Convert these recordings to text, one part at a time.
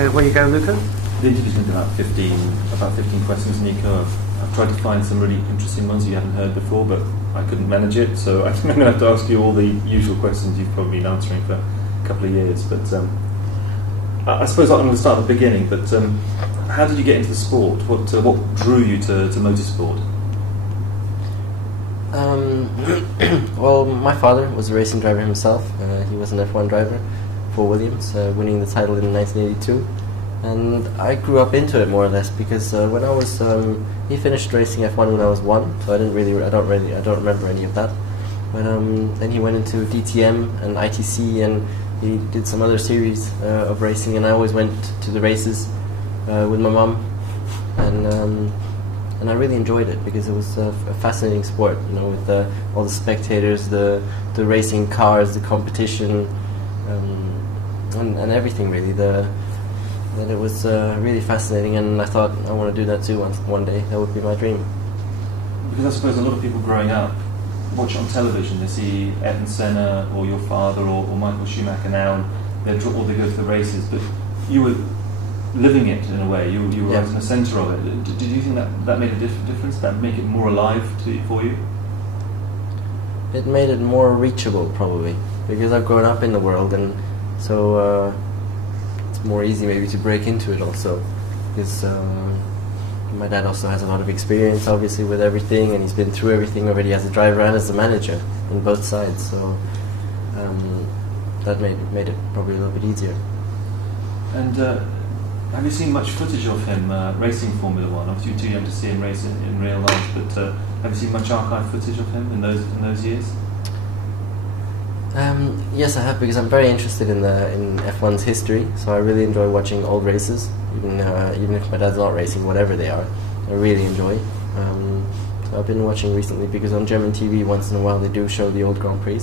Okay, where you go, Luca? The interview's going to be about 15 questions, Nico. I've tried to find some really interesting ones you haven't heard before, but I couldn't manage it, so I think I'm going to have to ask you all the usual questions you've probably been answering for a couple of years. But I suppose I'm going to start at the beginning, but how did you get into the sport? What drew you to motorsport? Well, my father was a racing driver himself. He was an F1 driver for Williams, winning the title in 1982. And I grew up into it more or less because when I was he finished racing F1 when I was 1, so I don't remember any of that. But then he went into DTM and ITC, and he did some other series of racing, and I always went to the races with my mum, and I really enjoyed it because it was a fascinating sport, you know, with all the spectators, the racing cars, the competition, and everything really. That it was really fascinating, and I thought I want to do that too one day. That would be my dream. Because I suppose a lot of people growing up watch on television. They see Ayrton Senna or your father or Michael Schumacher now, and they go to the races. But you were living it in a way. You were right in the centre of it. Did you think that made a difference? That make it more alive for you? It made it more reachable, probably, because I've grown up in the world, and so. More easy maybe to break into it also, because my dad also has a lot of experience obviously with everything, and he's been through everything already as a driver and as a manager on both sides, so that made it probably a little bit easier. And have you seen much footage of him racing Formula One? Obviously you're too young to see him race in real life, but have you seen much archive footage of him in those years? Yes, I have, because I'm very interested in F1's history, so I really enjoy watching old races, even if my dad's not racing, whatever they are, I really enjoy. So I've been watching recently because on German TV once in a while they do show the old Grand Prix,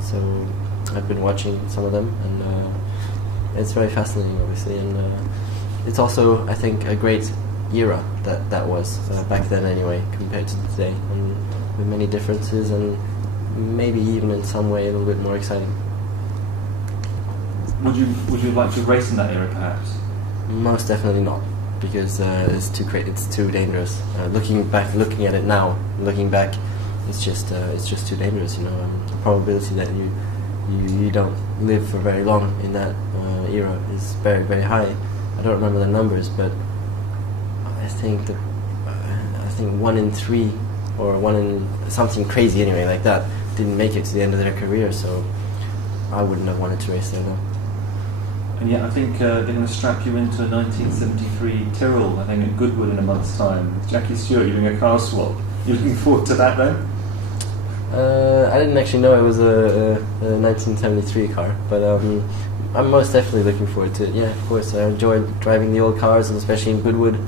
so I've been watching some of them, and it's very fascinating obviously, and it's also, I think, a great era that was back then anyway compared to today, and with many differences, and maybe even in some way a little bit more exciting. Would you like to race in that era, perhaps? Most definitely not, because it's too dangerous. Looking at it now, looking back, it's just too dangerous. You know, the probability that you don't live for very long in that era is very, very high. I don't remember the numbers, but I think 1 in 3 or 1 in something crazy anyway like that didn't make it to the end of their career, so I wouldn't have wanted to race there though. And yet I think they're going to strap you into a 1973 Tyrrell, I think at Goodwood in a month's time, with Jackie Stewart. You're doing a car swap. You looking forward to that then? I didn't actually know it was a 1973 car, but I'm most definitely looking forward to it. Yeah, of course. I enjoy driving the old cars, and especially in Goodwood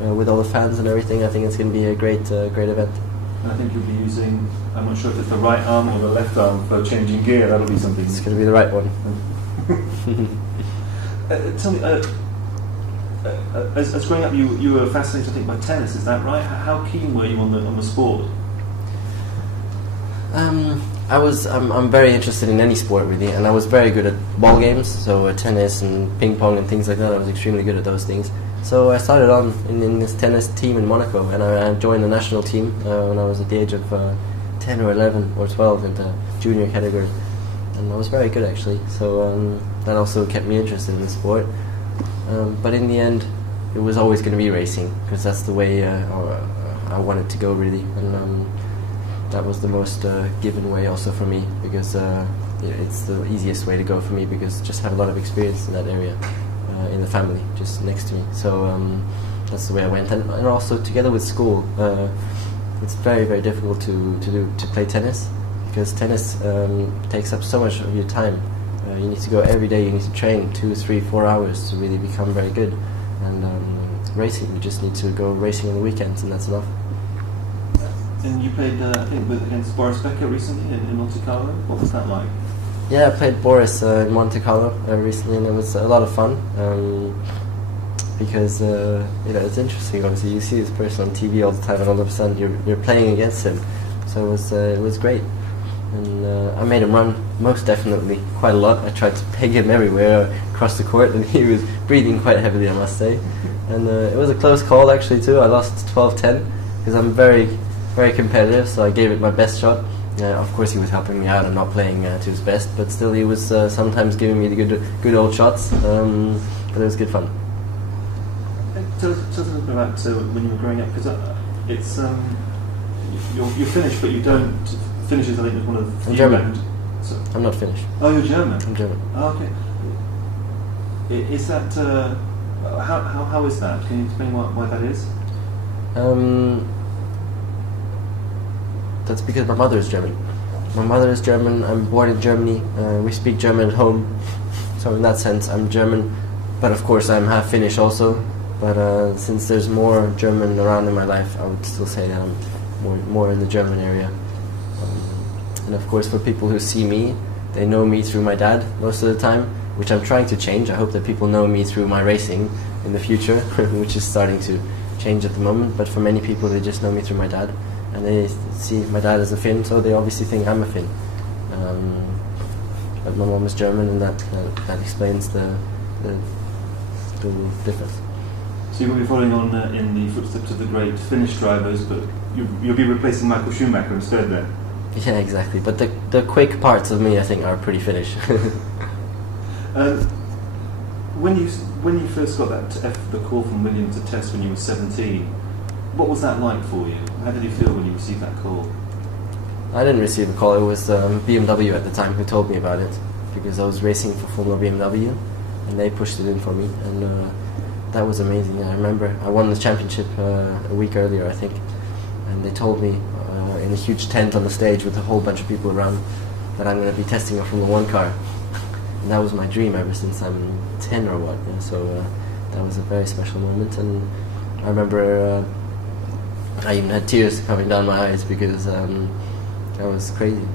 with all the fans and everything. I think it's going to be a great event. I think you'll be using, I'm not sure if it's the right arm or the left arm for changing gear. That'll be something. It's going to be the right one. Tell me, as growing up, you were fascinated, I think, by tennis. Is that right? How keen were you on the sport? I'm very interested in any sport really, and I was very good at ball games, so tennis and ping pong and things like that. I was extremely good at those things. So I started on in this tennis team in Monaco, and I joined the national team when I was at the age of 10 or 11 or 12 in the junior category, and I was very good actually. So that also kept me interested in the sport. But in the end, it was always going to be racing, because that's the way I wanted to go really, and that was the most given way also for me, because it's the easiest way to go for me, because just have a lot of experience in that area. In the family, just next to me, so that's the way I went, and also together with school, it's very, very difficult to play tennis, because tennis takes up so much of your time. You need to go every day. You need to train 2, 3, 4 hours to really become very good. And racing, you just need to go racing on the weekends, and that's enough. And you played, I think, against Boris Becker recently in Monte Carlo. What was that like? Yeah, I played Boris in Monte Carlo recently, and it was a lot of fun, because it's interesting. Obviously, you see this person on TV all the time, and all of a sudden you're playing against him. So it was great. and I made him run most definitely quite a lot. I tried to peg him everywhere across the court, and he was breathing quite heavily, I must say. And it was a close call actually too. I lost 12-10 because I'm very, very competitive, so I gave it my best shot. Of course, he was helping me out and not playing to his best, but still, he was sometimes giving me the good old shots. But it was good fun. Tell us a little bit about when you were growing up, because it's you're Finnish, but you don't. Finnish is, I think, one of the. I'm German. I'm not Finnish. Oh, you're German. I'm German. Oh, okay. Is that how is that? Can you explain why that is? That's because my mother is German. My mother is German. I'm born in Germany. We speak German at home, so in that sense, I'm German. But of course, I'm half Finnish also. But since there's more German around in my life, I would still say that I'm more in the German area. And of course, for people who see me, they know me through my dad most of the time, which I'm trying to change. I hope that people know me through my racing in the future, which is starting to change at the moment. But for many people, they just know me through my dad, and they see my dad as a Finn, so they obviously think I'm a Finn. But my mom is German, and that explains the difference. So you will be following on in the footsteps of the great Finnish drivers, but you'll be replacing Michael Schumacher instead then? Yeah, exactly. But the quick parts of me, I think, are pretty Finnish. When you first got the call from Williams to test when you were 17, what was that like for you? How did you feel when you received that call? I didn't receive a call. It was BMW at the time who told me about it, because I was racing for Formula BMW, and they pushed it in for me, and that was amazing. I remember I won the championship a week earlier, I think, and they told me in a huge tent on the stage with a whole bunch of people around that I'm going to be testing a Formula 1 car. And that was my dream ever since I'm 10 or what. So that was a very special moment, and I remember I even had tears coming down my eyes because that was crazy.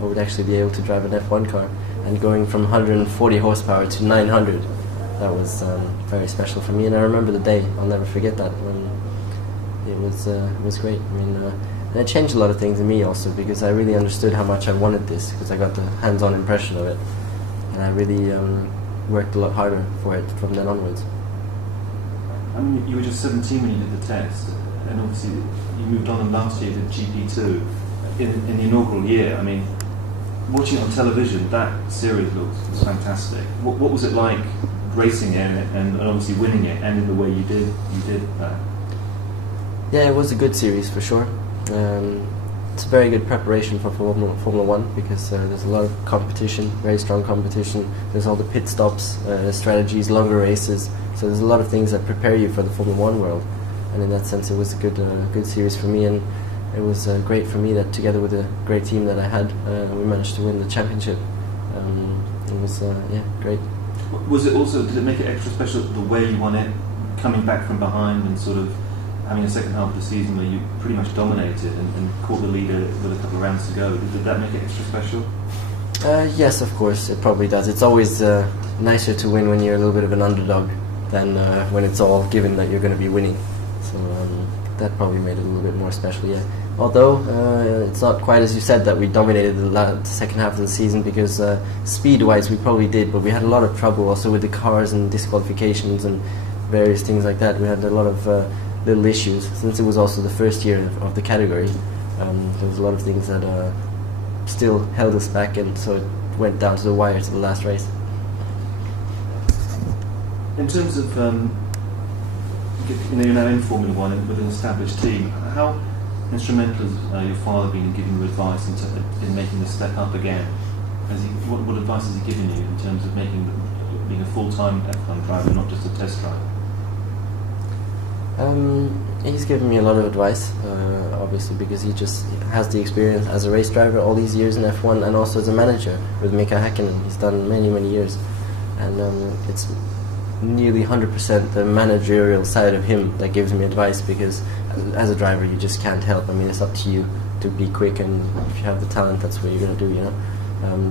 I would actually be able to drive an F1 car, and going from 140 horsepower to 900, that was very special for me. And I remember the day, I'll never forget that. It was great. I mean, and it changed a lot of things in me also, because I really understood how much I wanted this, because I got the hands-on impression of it, and I really worked a lot harder for it from then onwards. I mean, you were just 17 when you did the test, and obviously you moved on, and last year did GP2 in the inaugural year. I mean, watching it on television, that series looks fantastic. What was it like racing it and obviously winning it, and in the way you did that? Yeah, it was a good series for sure. It's a very good preparation for Formula 1, because there's a lot of competition, very strong competition. There's all the pit stops, strategies, longer races. So there's a lot of things that prepare you for the Formula 1 world. And in that sense, it was a good series for me, and it was great for me that together with a great team that I had, we managed to win the championship. It was great. Was it also, did it make it extra special the way you won it, coming back from behind and sort of having a second half of the season where you pretty much dominated and caught the leader with a couple of rounds to go? Did that make it extra special? Yes, of course, it probably does. It's always nicer to win when you're a little bit of an underdog than when it's all given that you're going to be winning. So that probably made it a little bit more special, yeah. Although it's not quite as you said that we dominated the second half of the season, because speed-wise we probably did, but we had a lot of trouble also with the cars and disqualifications and various things like that. We had a lot of little issues, since it was also the first year of the category. There was a lot of things that still held us back, and so it went down to the wire to the last race. In terms of, you're now in Formula 1 with an established team, how instrumental has your father been in giving you advice in making the step up again? What advice has he given you in terms of being a full-time F1 driver, not just a test driver? He's given me a lot of advice, obviously, because he just has the experience as a race driver all these years in F1, and also as a manager with Mika Häkkinen. He's done many years, and it's nearly 100% the managerial side of him that gives me advice, because as a driver you just can't help. I mean, it's up to you to be quick, and if you have the talent, that's what you're going to do, you know.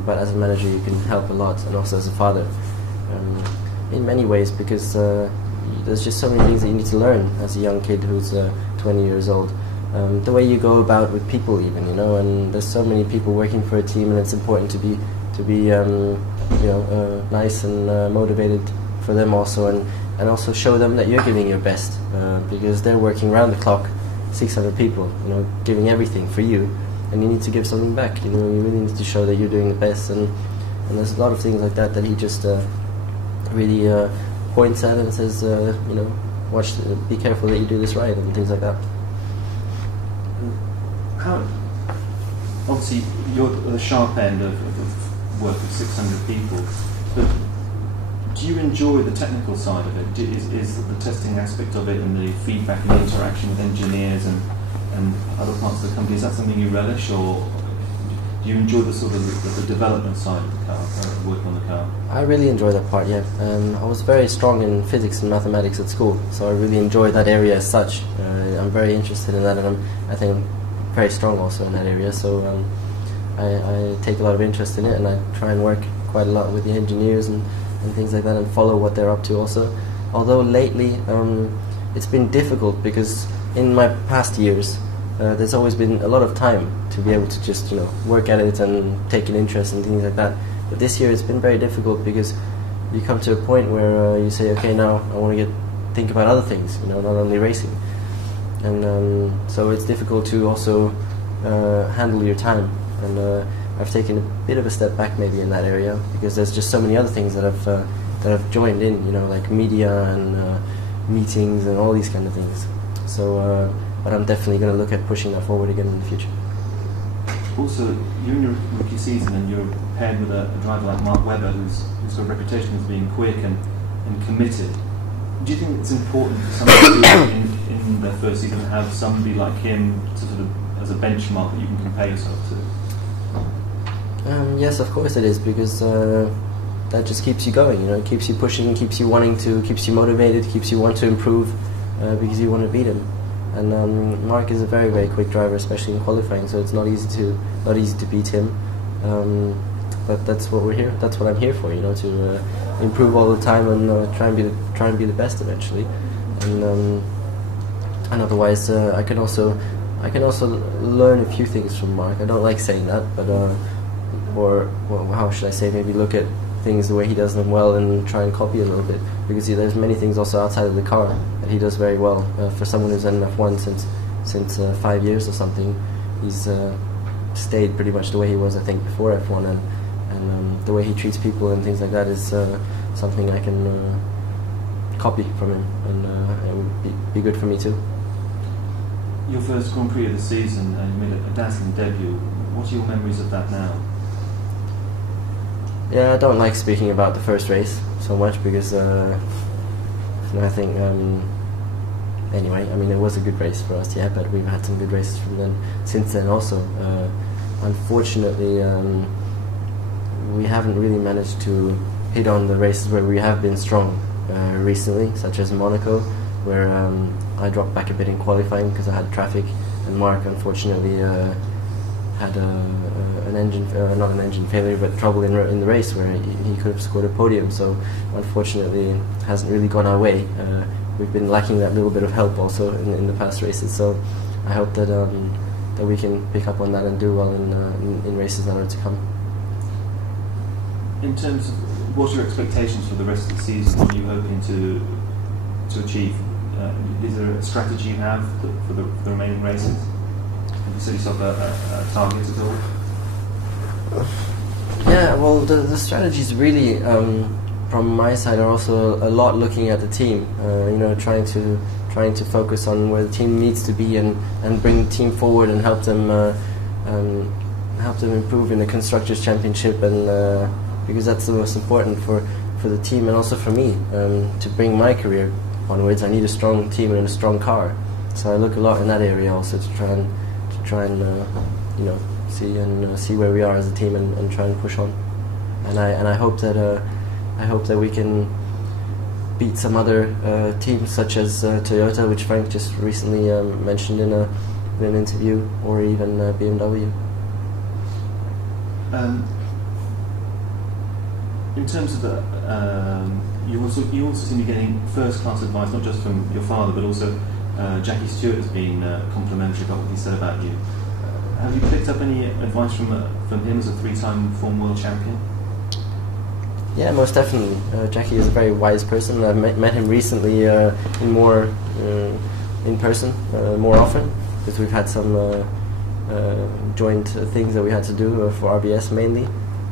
But as a manager you can help a lot, and also as a father, in many ways, because there's just so many things that you need to learn as a young kid who's 20 years old. the way you go about with people, even, you know. And there's so many people working for a team, and it's important to be nice and motivated for them also, and also show them that you're giving your best, because they're working round the clock, 600 people, you know, giving everything for you, and you need to give something back. You know, you really need to show that you're doing the best, and there's a lot of things like that he just really points at and says, you know, be careful that you do this right, and things like that. How, obviously, you're at the sharp end of work with 600 people, but do you enjoy the technical side of it? Is the testing aspect of it and the feedback and the interaction with engineers and other parts of the company, is that something you relish, or do you enjoy the sort of the development side of the car, working on the car? I really enjoy that part, yeah. I was very strong in physics and mathematics at school, so I really enjoy that area as such. I'm very interested in that, and I think I'm very strong also in that area, so I take a lot of interest in it, and I try and work quite a lot with the engineers and things like that, and follow what they're up to also. Although lately it's been difficult, because in my past years there's always been a lot of time to be able to just, you know, work at it and take an interest and things like that. But this year it's been very difficult, because you come to a point where you say, okay, now I want to think about other things, you know, not only racing. And so it's difficult to also handle your time, and I've taken a bit of a step back maybe in that area, because there's just so many other things that I've joined in, you know, like media and meetings and all these kind of things. So but I'm definitely going to look at pushing that forward again in the future. Also, you're in your rookie season and you're paired with a driver like Mark Webber, who's got a reputation as being quick and committed. Do you think it's important for somebody in their first season to have somebody like him to sort of as a benchmark that you can compare yourself to? Yes, of course it is, because that just keeps you going. You know, it keeps you pushing, keeps you wanting to, keeps you motivated, keeps you want to improve, because you want to beat him. And Mark is a very, very quick driver, especially in qualifying. So it's not easy to beat him. But that's what we're here. That's what I'm here for. You know, to improve all the time and try and be the best eventually. And otherwise, I can also learn a few things from Mark. I don't like saying that, but or well, how should I say? Maybe look at things the way he does them well and try and copy a little bit, because there's many things also outside of the car that he does very well. For someone who's in F1 since 5 years or something, he's stayed pretty much the way he was, I think, before F1, and the way he treats people and things like that is something I can copy from him, and it would be good for me too. Your first Grand Prix of the season, you made a dazzling debut. What are your memories of that now? Yeah, I don't like speaking about the first race so much, because I think anyway, I mean, it was a good race for us, yeah, but we've had some good races since then also. Unfortunately, we haven't really managed to hit on the races where we have been strong recently, such as Monaco, where I dropped back a bit in qualifying because I had traffic, and Mark unfortunately had not an engine failure, but trouble in the race where he could have scored a podium. So unfortunately, it hasn't really gone our way. We've been lacking that little bit of help also in the past races. So I hope that we can pick up on that and do well in races that are to come. In terms of what's your expectations for the rest of the season? What are you hoping to achieve? Is there a strategy you have for the remaining races? Have you set yourself a target at all? Yeah, well, the strategies really, from my side, are also a lot looking at the team. You know, trying to focus on where the team needs to be and bring the team forward and help them improve in the Constructors' Championship, and because that's the most important for the team and also for me to bring my career onwards. I need a strong team and a strong car, so I look a lot in that area also to try and you know, see where we are as a team and try and push on. And I hope that we can beat some other teams such as Toyota, which Frank just recently mentioned in an interview, or even BMW. In terms of the, you also seem to be getting first-class advice, not just from your father, but also Jackie Stewart has been complimentary about what he said about you. Have you picked up any advice from him as a 3-time former world champion? Yeah, most definitely. Jackie is a very wise person. I've met him recently in person more often, because we've had some joint things that we had to do for RBS mainly,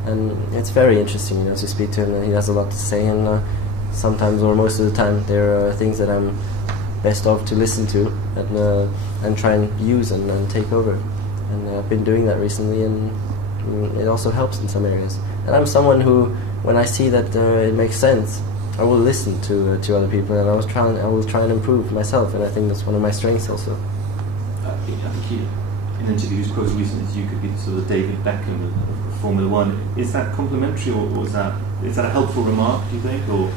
and it's very interesting, to speak to him. He has a lot to say, and sometimes, or most of the time, there are things that I'm best off to listen to and try and use and take over. And I've been doing that recently, and it also helps in some areas. And I'm someone who, when I see that it makes sense, I will listen to other people, and I will try and improve myself, and I think that's one of my strengths also. I think in an interview he was quoted recently as you could be the sort of David Beckham of Formula One. Is that complimentary, or is that a helpful remark, do you think, or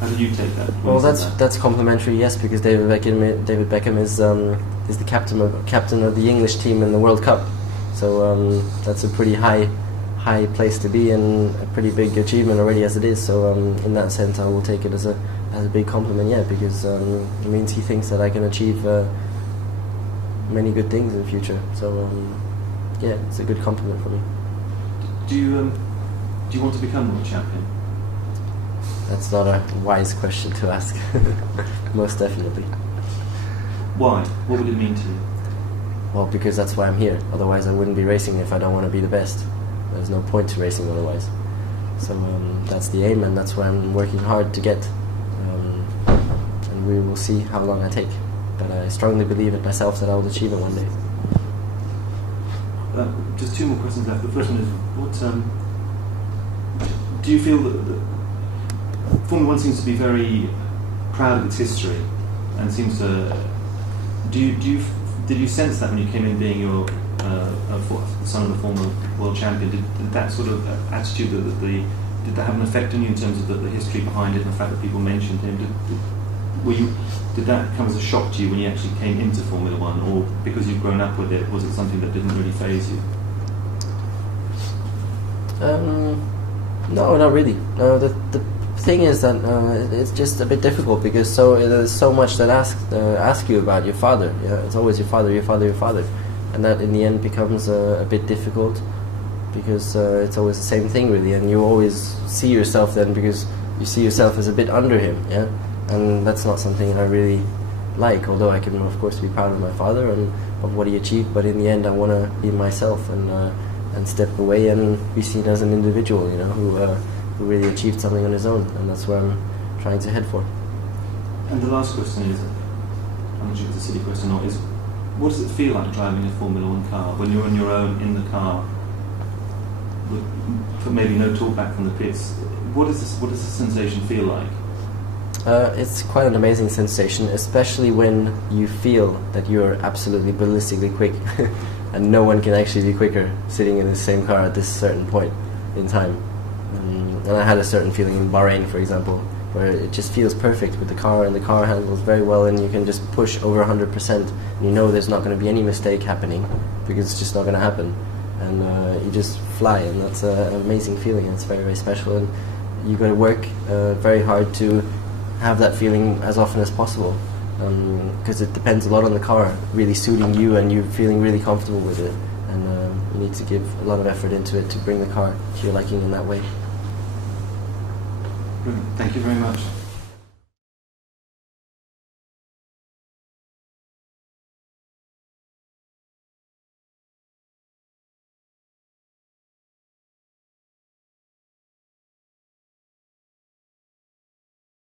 how do you take that? Well, that's complimentary, yes, because David Beckham is the captain of the English team in the World Cup, so that's a pretty high place to be, and a pretty big achievement already as it is. So in that sense, I will take it as a big compliment, yeah, because it means he thinks that I can achieve many good things in the future. So yeah, it's a good compliment for me. Do you want to become world champion? That's not a wise question to ask. Most definitely. Why? What would it mean to you? Well, because that's why I'm here. Otherwise, I wouldn't be racing if I don't want to be the best. There's no point to racing otherwise. So that's the aim, and that's what I'm working hard to get. And we will see how long I take. But I strongly believe in myself that I will achieve it one day. Just 2 more questions left. The first one is, what do you feel that Formula One seems to be very proud of its history, and seems to. Did you sense that when you came in, being your son of the former world champion? Did that sort of attitude did that have an effect on you in terms of the history behind it and the fact that people mentioned him? Did that come as a shock to you when you actually came into Formula One, or because you've grown up with it, was it something that didn't really faze you? No, not really. No, the thing is that it's just a bit difficult, because there's so much that ask you about your father. Yeah, it's always your father, and that in the end becomes a bit difficult, because it's always the same thing really, and you always see yourself then, because you see yourself as a bit under him. Yeah, and that's not something I really like. Although I can of course be proud of my father and of what he achieved, but in the end I want to be myself and step away and be seen as an individual, who really achieved something on his own, and that's where I'm trying to head for. And the last question is, I'm not sure if it's a silly question or not, is what does it feel like driving a Formula One car when you're on your own in the car, with maybe no talkback from the pits? What does the sensation feel like? It's quite an amazing sensation, especially when you feel that you're absolutely ballistically quick, and no one can actually be quicker sitting in the same car at this certain point in time. And I had a certain feeling in Bahrain, for example, where it just feels perfect with the car, and the car handles very well, and you can just push over 100%, and you know there's not going to be any mistake happening, because it's just not going to happen, and you just fly, and that's an amazing feeling. It's very, very special, and you got to work very hard to have that feeling as often as possible, because it depends a lot on the car really suiting you and you feeling really comfortable with it, and you need to give a lot of effort into it to bring the car to your liking in that way. Thank you very much.